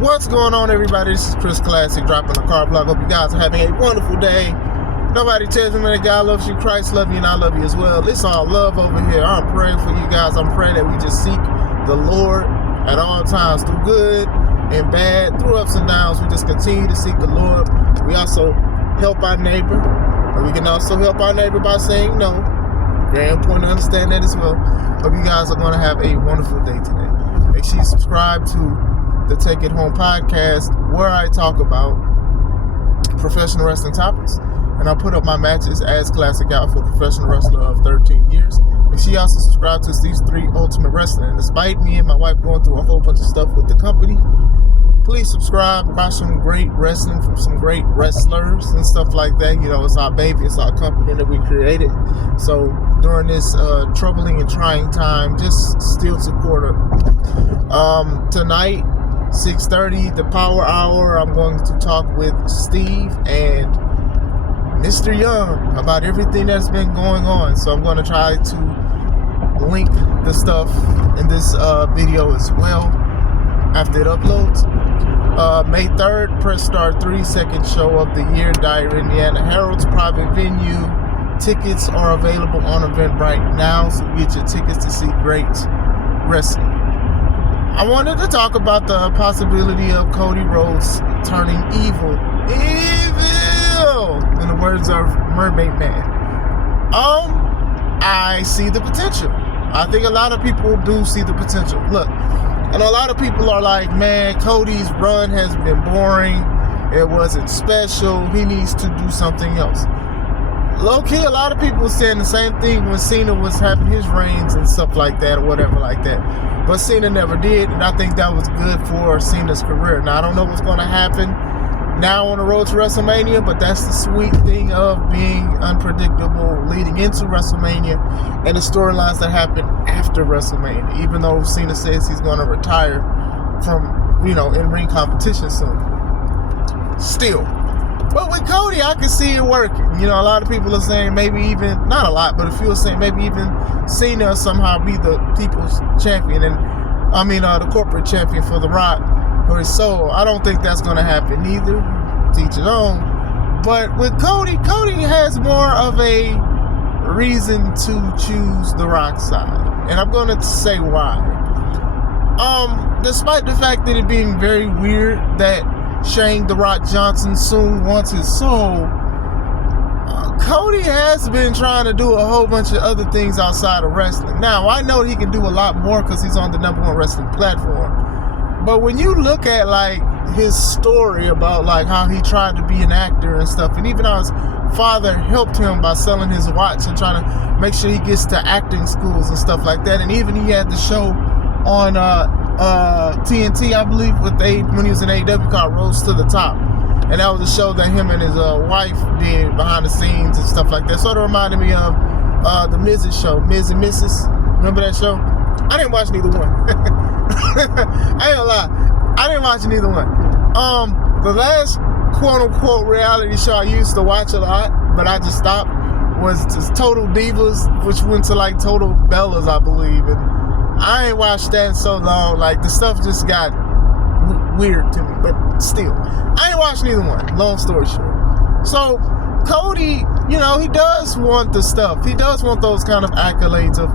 What's going on, everybody? This is Chris Classic dropping a car vlog. Hope you guys are having a wonderful day. Nobody tells me that God loves you, Christ loves you, and I love you as well. It's all love over here. I'm praying for you guys. I'm praying that we just seek the Lord at all times, through good and bad, through ups and downs. We just continue to seek the Lord. We also help our neighbor, and we can also help our neighbor by saying no. Very important to understand that as well. Hope you guys are going to have a wonderful day today. Make sure you subscribe to the Take It Home podcast, where I talk about professional wrestling topics, and I'll put up my matches as Classic out for professional wrestler of 13 years. And she also subscribed to these 3 Ultimate Wrestling. And despite me and my wife going through a whole bunch of stuff with the company, please subscribe, watch some great wrestling from some great wrestlers and stuff like that. You know, it's our baby, it's our company that we created. So during this troubling and trying time, just still support her. Tonight, 6:30, the Power Hour, I'm going to talk with Steve and Mr. Young about everything that's been going on. So I'm going to try to link the stuff in this video as well after it uploads. May 3rd, Press Star 3, second show of the year, Dyer, Indiana, Harold's private venue. Tickets are available on Eventbrite now, so get your tickets to see great wrestling. I wanted to talk about the possibility of Cody Rhodes turning evil. Evil! In the words of Mermaid Man. I see the potential. I think a lot of people do see the potential. Look, and a lot of people are like, man, Cody's run has been boring. It wasn't special. He needs to do something else. Low-key, a lot of people were saying the same thing when Cena was having his reigns and stuff like that or whatever like that. But Cena never did, and I think that was good for Cena's career. Now, I don't know what's going to happen now on the road to WrestleMania, but that's the sweet thing of being unpredictable leading into WrestleMania and the storylines that happen after WrestleMania, even though Cena says he's going to retire from, in-ring competition soon. Still. But with Cody, I can see it working. A lot of people are saying maybe even, not a lot, but a few are saying maybe even Cena somehow be the people's champion, and the corporate champion for The Rock or his soul. I don't think that's going to happen either. Teach it on. But with Cody has more of a reason to choose The Rock's side. And I'm going to say why. Despite the fact that it being very weird that Shane The Rock Johnson soon wants his soul, Cody has been trying to do a whole bunch of other things outside of wrestling. Now, I know he can do a lot more because he's on the #1 wrestling platform. But when you look at his story about how he tried to be an actor and stuff, and even how his father helped him by selling his watch and trying to make sure he gets to acting schools and stuff like that, and even he had the show on TNT, I believe, when he was in AEW, called Rhodes to the Top, and that was a show that him and his wife did behind the scenes and stuff like that. Sort of reminded me of the Miz's show, Miz and Mrs. Remember that show? I didn't watch neither one. I ain't gonna lie, I didn't watch neither one. The last quote-unquote reality show I used to watch a lot, but I just stopped, was just Total Divas, which went to Total Bellas, I believe, and I ain't watched that in so long. The stuff just got weird to me. But still, I ain't watched neither one. Long story short. So, Cody, he does want the stuff. He does want those kind of accolades of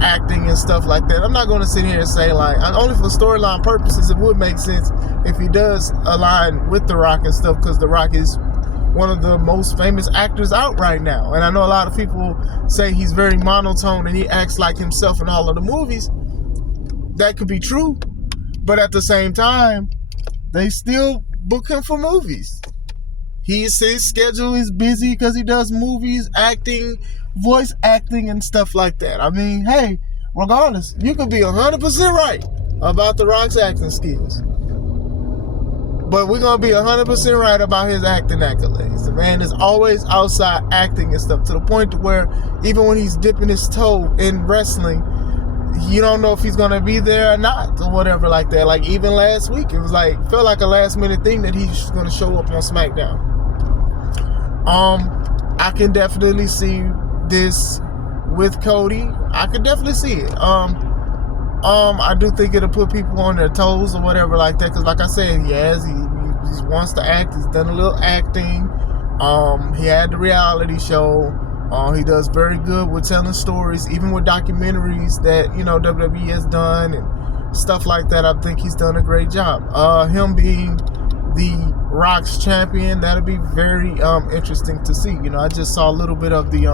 acting and stuff like that. I'm not going to sit here and say, only for storyline purposes, it would make sense if he does align with The Rock and stuff, because The Rock is one of the most famous actors out right now. And I know a lot of people say he's very monotone and he acts like himself in all of the movies. That could be true. But at the same time, they still book him for movies. His schedule is busy because he does movies, acting, voice acting, and stuff like that. Hey, regardless, you could be 100% right about The Rock's acting skills. But we're going to be 100% right about his acting accolades. The man is always outside acting and stuff, to the point to where even when he's dipping his toe in wrestling, you don't know if he's going to be there or not, or whatever like that. Even last week, it was felt like a last minute thing that he's going to show up on SmackDown. I can definitely see this with Cody. I can definitely see it. I do think it'll put people on their toes or whatever like that. Because like I said, he wants to act. He's done a little acting. He had the reality show. He does very good with telling stories, even with documentaries that, WWE has done and stuff like that. I think he's done a great job. Him being the Rock's champion, that'll be very interesting to see. I just saw a little bit of the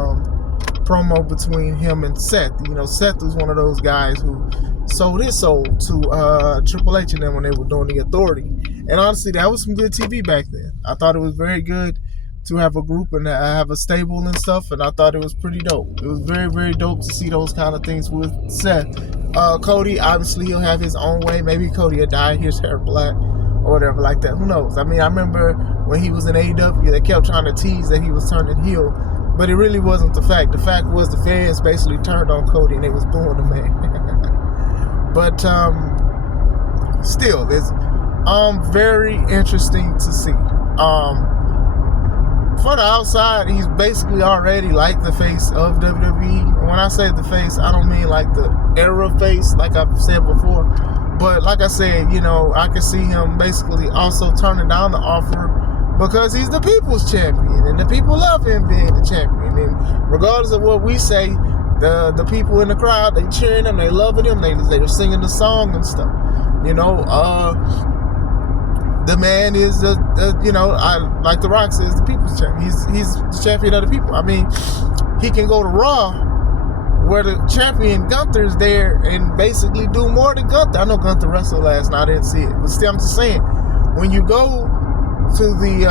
promo between him and Seth. Seth was one of those guys who sold his soul to Triple H and them when they were doing the Authority. And honestly, that was some good TV back then. I thought it was very good to have a group and have a stable and stuff, and I thought it was pretty dope. It was very, very dope to see those kind of things with Seth. Cody, obviously, he'll have his own way. Maybe Cody will dye his hair black or whatever like that. Who knows? I mean, I remember when he was in AEW, they kept trying to tease that he was turning heel, but it really wasn't the fact. The fact was the fans basically turned on Cody and they was booing the man. But still, it's very interesting to see. For the outside, he's basically already like the face of WWE. And when I say the face, I don't mean like the era face, like I've said before. But like I said, I can see him basically also turning down the offer because he's the people's champion. And the people love him being the champion. And regardless of what we say, the people in the crowd, they cheering him, they loving him, they're singing the song and stuff. The man is like The Rock says, the people's champion. He's the champion of the people. I mean, he can go to Raw where the champion Gunther's there and basically do more than Gunther. I know Gunther wrestled last night, I didn't see it, but still, I'm just saying, when you go to the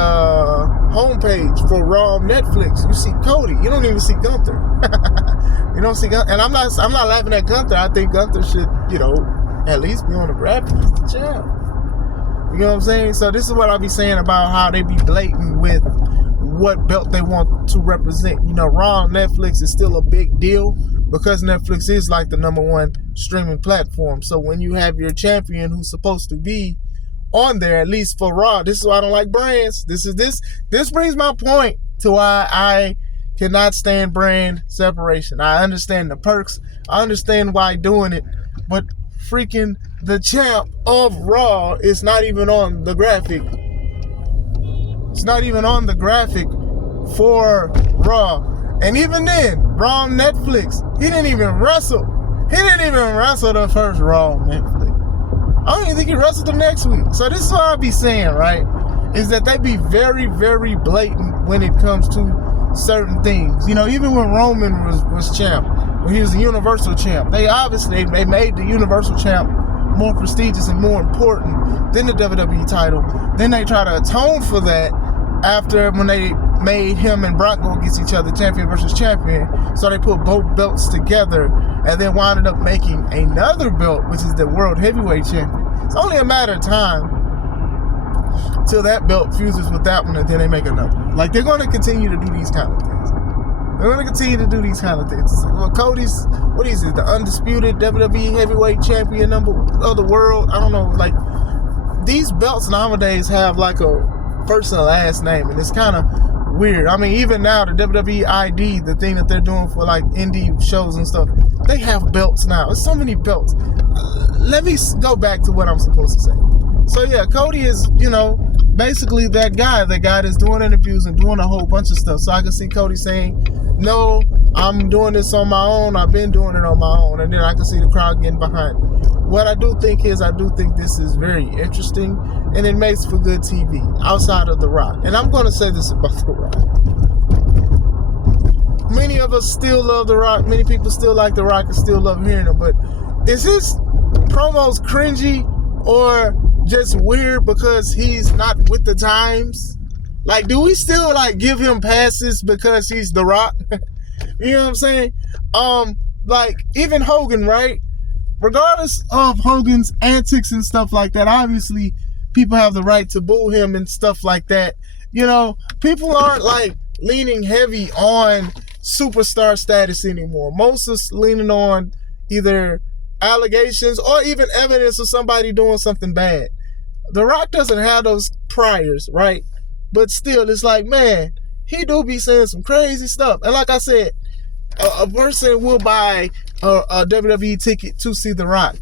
homepage for Raw on Netflix, you see Cody. You don't even see Gunther. You don't see Gunther, and I'm not laughing at Gunther. I think Gunther should, at least be on the graphic. He's the champ. You know what I'm saying? So this is what I'll be saying about how they be blatant with what belt they want to represent. Raw on Netflix is still a big deal because Netflix is like the #1 streaming platform. So when you have your champion who's supposed to be on there, at least for Raw, this is why I don't like brands. This brings my point to why I cannot stand brand separation. I understand the perks. I understand why doing it, but freaking the champ of Raw is not even on the graphic. It's not even on the graphic for Raw. And even then, Raw on Netflix, he didn't even wrestle. He didn't even wrestle the first Raw on Netflix. I don't even think he wrestled the next week. So this is what I'll be saying, right? Is that they be very, very blatant when it comes to certain things. Even when Roman was champ, when he was the Universal champ, they made the Universal champ more prestigious and more important than the WWE title. Then they try to atone for that after when they made him and Brock go against each other, champion versus champion. So they put both belts together and then wound up making another belt, which is the World Heavyweight Champion. It's only a matter of time till that belt fuses with that one and then they make another. Like, they're going to continue to do these kind of things. They're going to continue to do these kind of things. Well, Cody's, what is it, the undisputed WWE heavyweight champion of the world? I don't know. Like, these belts nowadays have like a first and last name, and it's kind of weird. I mean, even now, the WWE ID, the thing that they're doing for like indie shows and stuff, they have belts now. There's so many belts. Let me go back to what I'm supposed to say. So yeah, Cody is, basically that guy that's doing interviews and doing a whole bunch of stuff. So I can see Cody saying, no, I'm doing this on my own. I've been doing it on my own. And then I can see the crowd getting behind it. What I do think this is very interesting, and it makes for good TV outside of The Rock. And I'm going to say this about The Rock. Many of us still love The Rock. Many people still like The Rock and still love hearing him. But is his promos cringy or just weird because he's not with the times? Like, do we still give him passes because he's The Rock? You know what I'm saying? Like, even Hogan, right? Regardless of Hogan's antics and stuff like that, obviously people have the right to boo him and stuff like that. People aren't leaning heavy on superstar status anymore. Most is leaning on either allegations or even evidence of somebody doing something bad. The Rock doesn't have those priors, right? But still, it's like, man, he do be saying some crazy stuff. And like I said, a person will buy a WWE ticket to see The Rock.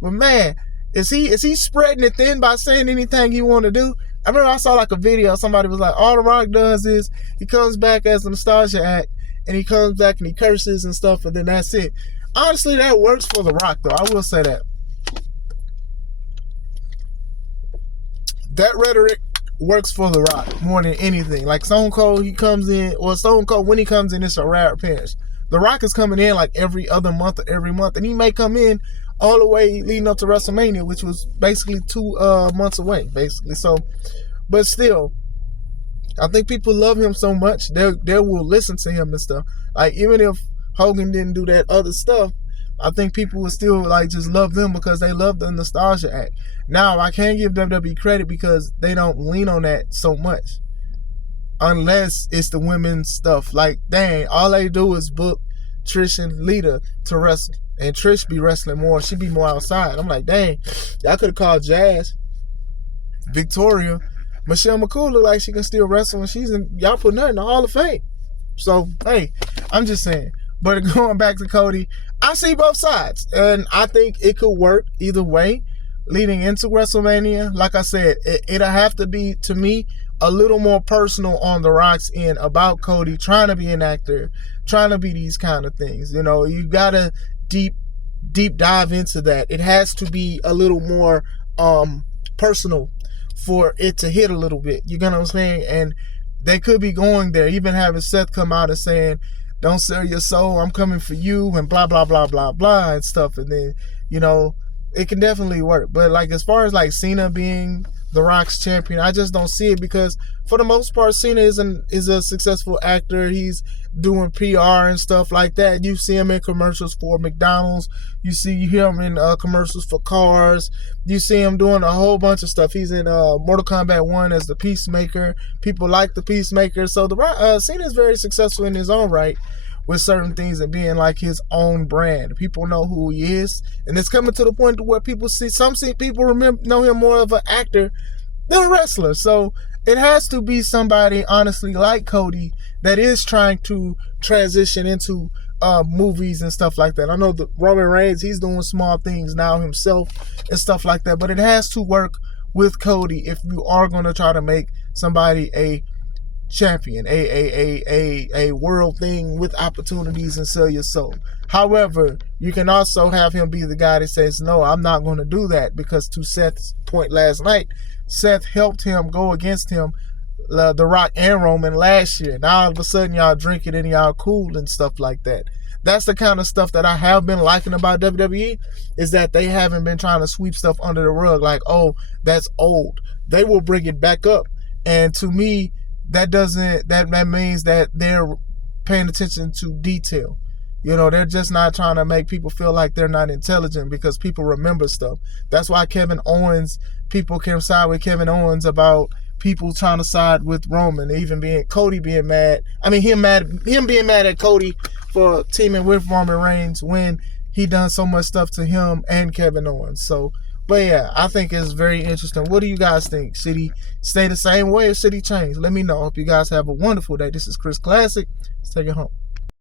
But man, is he spreading it thin by saying anything he want to do? I remember I saw like a video. Somebody was like, all The Rock does is he comes back as a nostalgia act, and he comes back and he curses and stuff, and then that's it. Honestly, that works for The Rock, though. I will say that. That rhetoric works for The Rock more than anything. Like Stone Cold, he comes in, or Stone Cold, when he comes in, it's a rare appearance. The Rock is coming in like every other month or every month, and he may come in all the way leading up to WrestleMania, which was basically 2 months away, basically. So, but still, I think people love him so much, they will listen to him and stuff. Like, even if Hogan didn't do that other stuff, I think people would still like just love them because they love the nostalgia act. Now, I can't give WWE credit because they don't lean on that so much, unless it's the women's stuff. Like, dang, all they do is book Trish and Lita to wrestle, and Trish be wrestling more. She be more outside. I'm like, dang, y'all could have called Jazz, Victoria, Michelle McCool look like she can still wrestle, and y'all putting her in the Hall of Fame. So, hey, I'm just saying. But going back to Cody, I see both sides, and I think it could work either way leading into WrestleMania. Like I said, it'll have to be, to me, a little more personal on The Rock's end about Cody trying to be an actor, trying to be these kind of things. You know, you gotta deep dive into that. It has to be a little more personal for it to hit a little bit. You get what I'm saying? And they could be going there, even having Seth come out and saying, "Don't sell your soul, I'm coming for you," and blah, blah, blah, blah, blah, and stuff. And then, you know, it can definitely work. But, like, as far as, like, Cena being The Rock's champion, I just don't see it because, for the most part, Cena is a successful actor. He's doing PR and stuff like that. You see him in commercials for McDonald's. You see him in commercials for cars. You see him doing a whole bunch of stuff. He's in Mortal Kombat 1 as the Peacemaker. People like the Peacemaker. So Cena is very successful in his own right with certain things and being like his own brand. People know who he is, and it's coming to the point where people know him more of an actor than a wrestler. So it has to be somebody, honestly, like Cody, that is trying to transition into movies and stuff like that. I know the Roman Reigns, he's doing small things now himself and stuff like that, but it has to work with Cody if you are going to try to make somebody a champion, a world thing with opportunities and sell your soul. However, you can also have him be the guy that says, no, I'm not going to do that, because to Seth's point last night, Seth helped him go against him, The Rock and Roman, last year. Now all of a sudden y'all drinking and y'all cool and stuff like that. That's the kind of stuff that I have been liking about WWE, is that they haven't been trying to sweep stuff under the rug like, oh, that's old. They will bring it back up. And to me, that means that they're paying attention to detail. You know, they're just not trying to make people feel like they're not intelligent, because people remember stuff. That's why people can side with Kevin Owens about people trying to side with Roman, even Cody being mad. I mean, him being mad at Cody for teaming with Roman Reigns when he done so much stuff to him and Kevin Owens. So, but yeah, I think it's very interesting. What do you guys think? Should he stay the same way or should he change? Let me know. Hope you guys have a wonderful day. This is Chris Classic. Let's take it home.